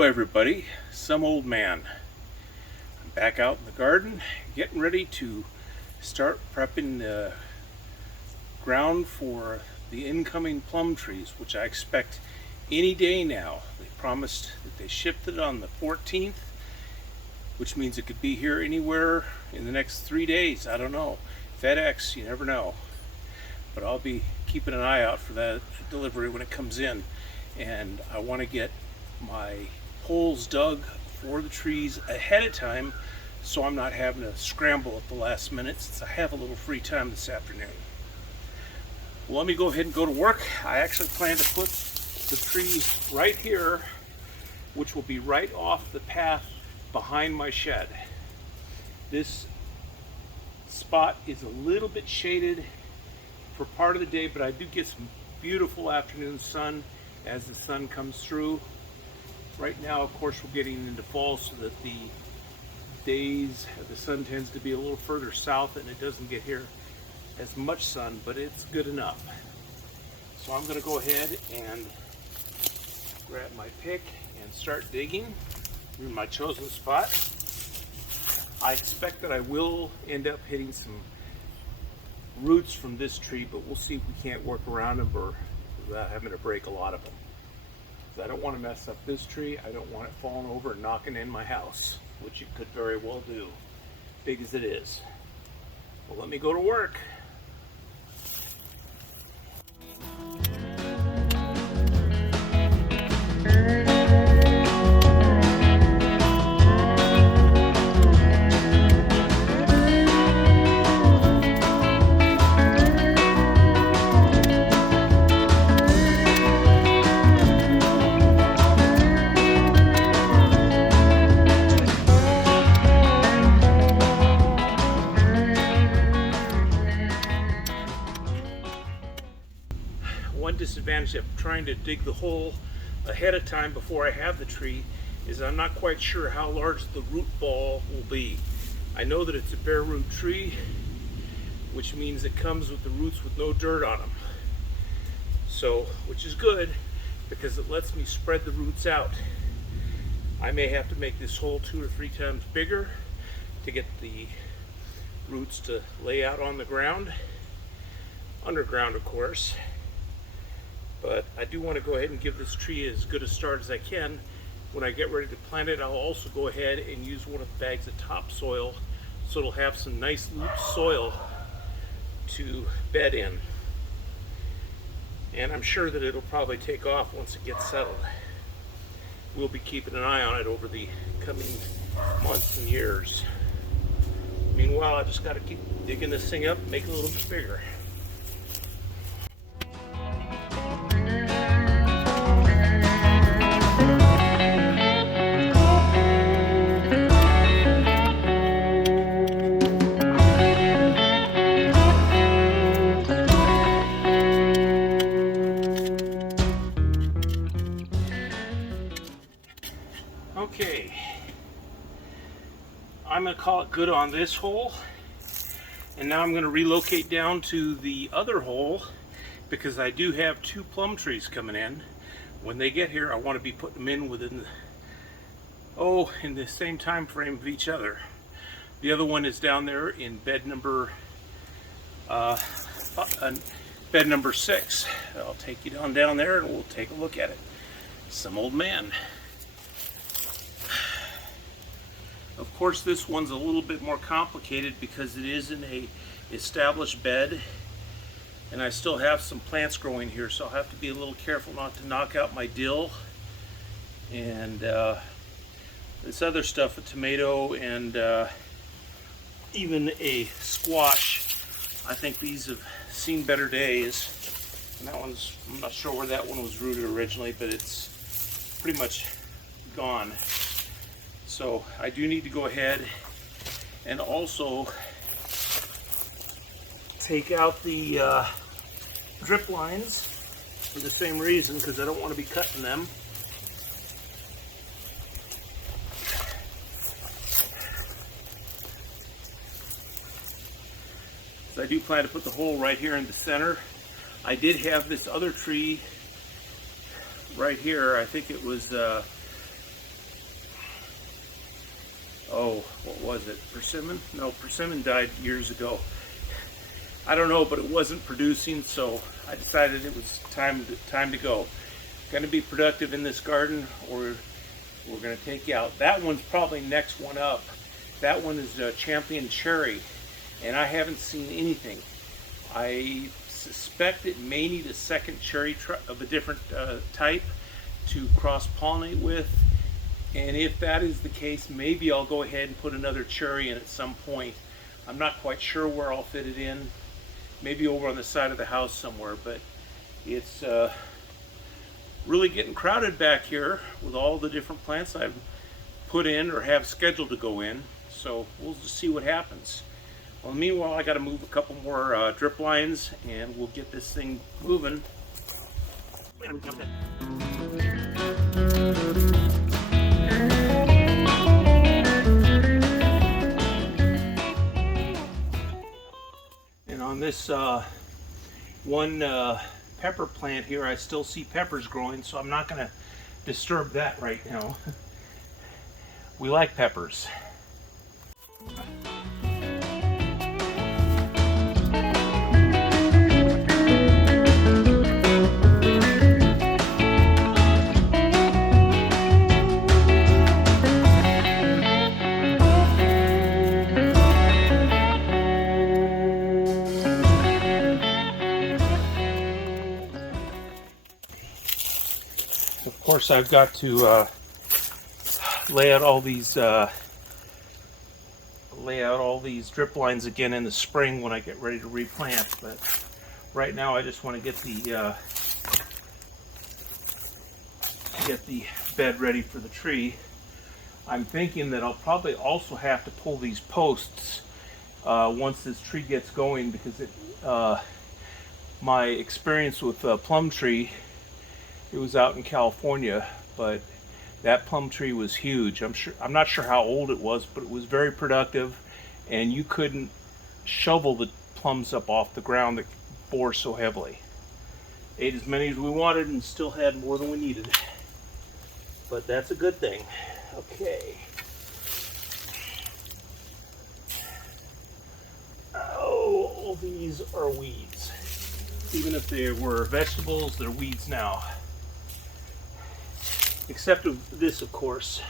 Hello everybody, some old man. I'm back out in the garden getting ready to start prepping the ground for the incoming plum trees, which I expect any day now. They promised that they shipped it on the 14th, which means it could be here anywhere in the next 3 days. I don't know. FedEx, you never know. But I'll be keeping an eye out for that delivery when it comes in. And I want to get my holes dug for the trees ahead of time so I'm not having to scramble at the last minute since I have a little free time this afternoon. Well, let me go ahead and go to work. I actually plan to put the tree right here, which will be right off the path behind my shed. This spot is a little bit shaded for part of the day, but I do get some beautiful afternoon sun as the sun comes through. Right now, of course, we're getting into fall, so that the days, the sun tends to be a little further south and it doesn't get here as much sun, but it's good enough. So I'm going to go ahead and grab my pick and start digging in my chosen spot. I expect that I will end up hitting some roots from this tree, but we'll see if we can't work around them or without having to break a lot of them. I don't want to mess up this tree. I don't want it falling over and knocking in my house, which it could very well do, big as it is. Well, let me go to work. One disadvantage of trying to dig the hole ahead of time before I have the tree is I'm not quite sure how large the root ball will be. I know that it's a bare root tree, which means it comes with the roots with no dirt on them. So, which is good because it lets me spread the roots out. I may have to make this hole 2 or 3 times bigger to get the roots to lay out on the ground, underground of course. But I do want to go ahead and give this tree as good a start as I can. When I get ready to plant it, I'll also go ahead and use one of the bags of topsoil so it'll have some nice loose soil to bed in. And I'm sure that it'll probably take off once it gets settled. We'll be keeping an eye on it over the coming months and years. Meanwhile, I just got to keep digging this thing up and make it a little bit bigger. Okay, I'm going to call it good on this hole, and now I'm going to relocate down to the other hole because I do have 2 plum trees coming in. When they get here, I want to be putting them in within in the same time frame of each other. The other one is down there in bed number 6. I'll take you down there and we'll take a look at it. Some old man. Of course, this one's a little bit more complicated because it is in a established bed and I still have some plants growing here, so I'll have to be a little careful not to knock out my dill and this other stuff, a tomato and even a squash. I think these have seen better days. And that one's, I'm not sure where that one was rooted originally, but it's pretty much gone. So I do need to go ahead and also take out the drip lines for the same reason, because I don't want to be cutting them. So I do plan to put the hole right here in the center. I did have this other tree right here. I think it was oh, what was it? Persimmon? No, persimmon died years ago. I don't know, but it wasn't producing, so I decided it was time to go. Going to be productive in this garden, or we're going to take you out. That one's probably next one up. That one is Champion Cherry, and I haven't seen anything. I suspect it may need a second cherry of a different type to cross-pollinate with, and if that is the case, maybe I'll go ahead and put another cherry in at some point. I'm not quite sure where I'll fit it in. Maybe over on the side of the house somewhere, but it's really getting crowded back here with all the different plants I've put in or have scheduled to go in. So we'll just see what happens. Well, meanwhile, I got to move a couple more drip lines, and we'll get this thing moving. And on this one pepper plant here, I still see peppers growing, so I'm not going to disturb that right now. We like peppers. Of course, I've got to lay out all these drip lines again in the spring when I get ready to replant. But right now, I just want to get the bed ready for the tree. I'm thinking that I'll probably also have to pull these posts once this tree gets going, because my experience with plum tree, it was out in California, but that plum tree was huge. I'm not sure how old it was, but it was very productive, and you couldn't shovel the plums up off the ground that bore so heavily. Ate as many as we wanted and still had more than we needed. But that's a good thing. Okay. Oh, all these are weeds. Even if they were vegetables, they're weeds now. Except of this, of course.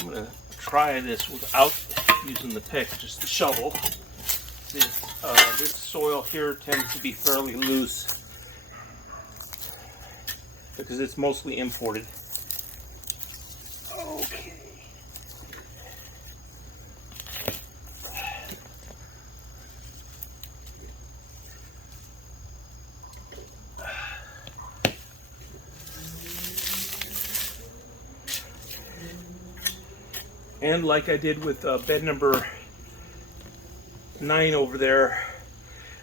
I'm going to try this without using the pick, just the shovel. This soil here tends to be fairly loose because it's mostly imported. Okay. And like I did with bed number 9 over there,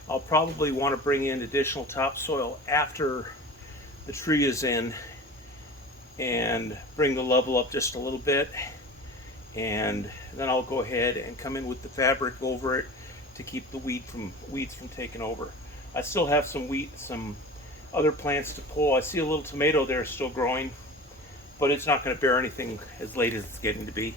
I'll probably want to bring in additional topsoil after the tree is in and bring the level up just a little bit, and then I'll go ahead and come in with the fabric over it to keep the weeds from taking over. I still have some other plants to pull. I see a little tomato there still growing, but it's not going to bear anything as late as it's getting to be.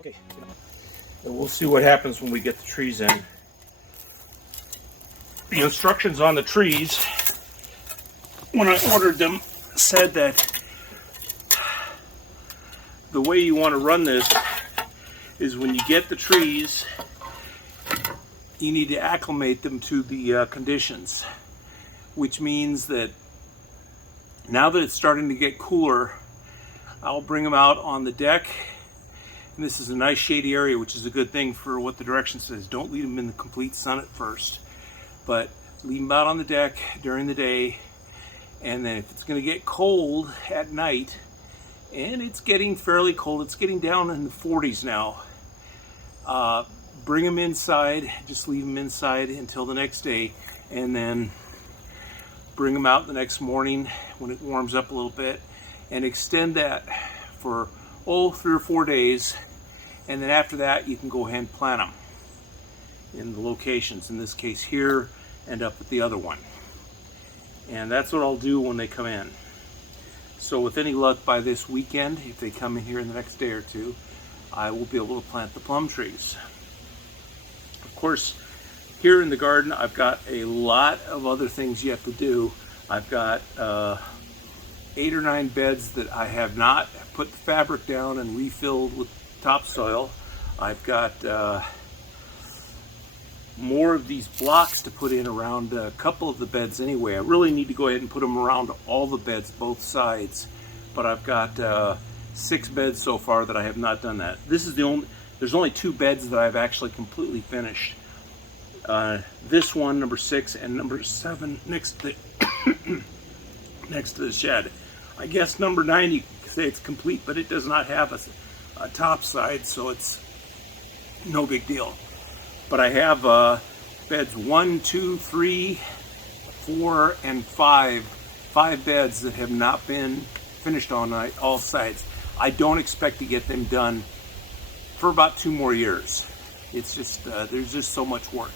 Okay, and we'll see what happens when we get the trees in. The instructions on the trees, when I ordered them, said that the way you want to run this is when you get the trees, you need to acclimate them to the conditions, which means that now that it's starting to get cooler, I'll bring them out on the deck. And this is a nice shady area, which is a good thing for what the direction says. Don't leave them in the complete sun at first, but leave them out on the deck during the day. And then if it's going to get cold at night, and it's getting fairly cold, it's getting down in the 40s now, bring them inside, just leave them inside until the next day, and then bring them out the next morning when it warms up a little bit, and extend that for 3 or 4 days, and then after that you can go ahead and plant them in the locations, in this case here and up at the other one. And that's what I'll do when they come in. So with any luck, by this weekend, if they come in here in the next day or two, I will be able to plant the plum trees. Of course, here in the garden I've got a lot of other things yet to do. I've got 8 or 9 beds that I have not put the fabric down and refilled with topsoil. I've got more of these blocks to put in around a couple of the beds anyway. I really need to go ahead and put them around all the beds, both sides. But I've got 6 beds so far that I have not done that. This is there's only 2 beds that I've actually completely finished. This one, number 6, and number 7 next to next to the shed. I guess number 9 you can say it's complete, but it does not have a top side, so it's no big deal. But I have beds 1, 2, 3, 4, and 5 beds that have not been finished on all sides. I don't expect to get them done for about 2 more years. It's just there's just so much work.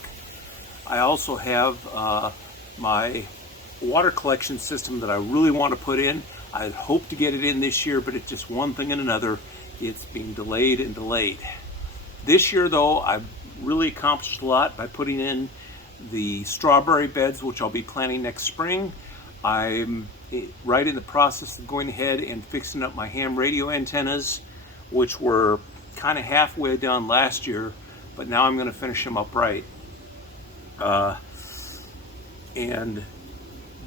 I also have my water collection system that I really want to put in. I hope to get it in this year, but it's just one thing and another. It's being delayed and delayed. This year, though, I've really accomplished a lot by putting in the strawberry beds, which I'll be planting next spring. I'm right in the process of going ahead and fixing up my ham radio antennas, which were kind of halfway done last year, but now I'm going to finish them up right. And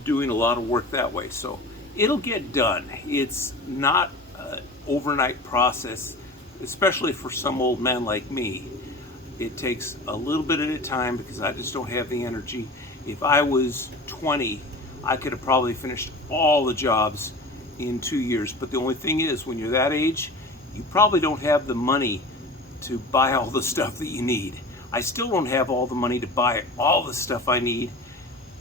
doing a lot of work that way. So it'll get done. It's not an overnight process, especially for some old man like me. It takes a little bit at a time because I just don't have the energy. If I was 20, I could have probably finished all the jobs in 2 years. But the only thing is, when you're that age, you probably don't have the money to buy all the stuff that you need. I still don't have all the money to buy all the stuff I need,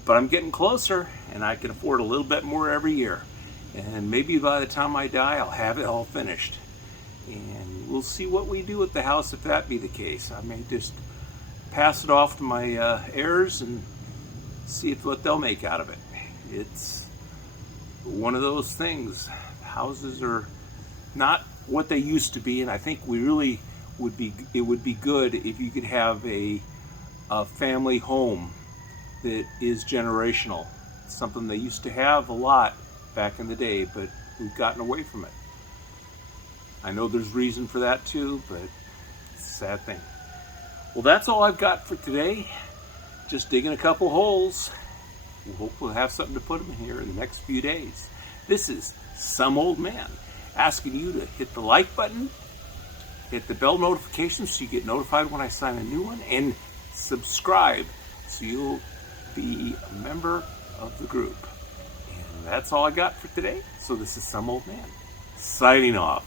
but I'm getting closer, and I can afford a little bit more every year. And maybe by the time I die, I'll have it all finished. And we'll see what we do with the house if that be the case. I may just pass it off to my heirs and see what they'll make out of it. It's one of those things. Houses are not what they used to be, and I think it would be good if you could have a family home that is generational. It's something they used to have a lot back in the day, but we've gotten away from it. I know there's reason for that too, but it's a sad thing. Well, that's all I've got for today. Just digging a couple holes. We hope we'll have something to put them in here in the next few days. This is Some Old Man asking you to hit the like button, hit the bell notification so you get notified when I sign a new one, and subscribe so you'll be a member of the group. And that's all I got for today. So this is Some Old Man signing off.